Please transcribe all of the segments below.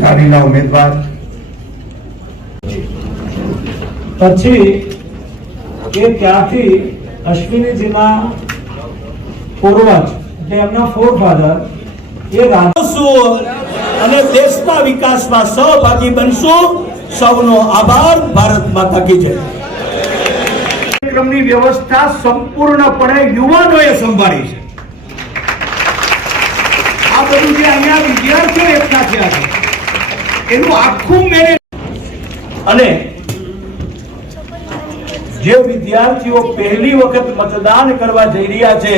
યાદીના ઉમેદવાર. પછી એ ત્યાંથી અશ્વિનીજીના પૂર્વજ એટલે એમના ફોરફાધર એ રાજ અને દેશના વિકાસમાં સહભાગી બનશું. સૌનો આભાર, ભારત માતા કી જય. કાર્યક્રમની વ્યવસ્થા સંપૂર્ણપણે યુવાનોએ સંભાળી છે. બધું જે અહીંયા વિદ્યાર્થીઓ એકઠા થયા છે એનું આખું મેનેજ અને જે વિદ્યાર્થીઓ પહેલી વખત મતદાન કરવા જઈ રહ્યા છે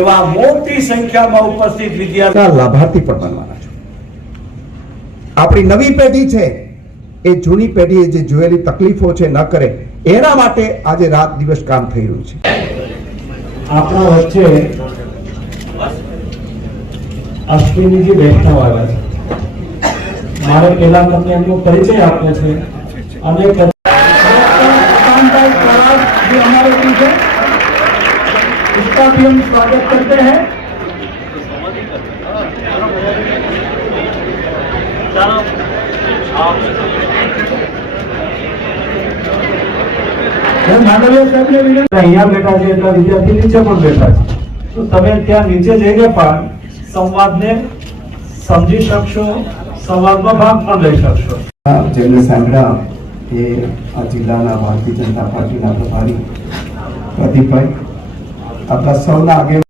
એવા મોટી સંખ્યામાં ઉપસ્થિત વિદ્યાર્થીઓ. લાભાર્થી પણ બનવાના છે. આપણી નવી પેઢી છે એ જૂની પેઢીએ જે જોયેલી તકલીફો છે ન કરે એના માટે આજે રાત દિવસ કામ થઈ રહ્યું છે. આપણા વચ્ચે અશ્વિનીજી બેઠા વાળા છે મારે પેલા તમને એમનો પરિચય આપ્યો છે અને किसानभाई स्वराज जी हमारे बीच है इसका भी हम स्वागत करते हैं હું માંડવિયા સાહેબને વિનંતી- અહીંયા બેઠા છે એટલા વિદ્યાર્થી નીચે પણ બેઠા છે તો તમે ત્યાં નીચે જઈને પણ સંવાદને સમજી શકશો, સંવાદમાં ભાગ પણ લઈ શકશો. જેમને સાંભળ્યા એ આ જિલ્લાના ભારતીય જનતા પાર્ટીના પ્રભારી પ્રદીપભાઈ. આપણા સૌના આગળ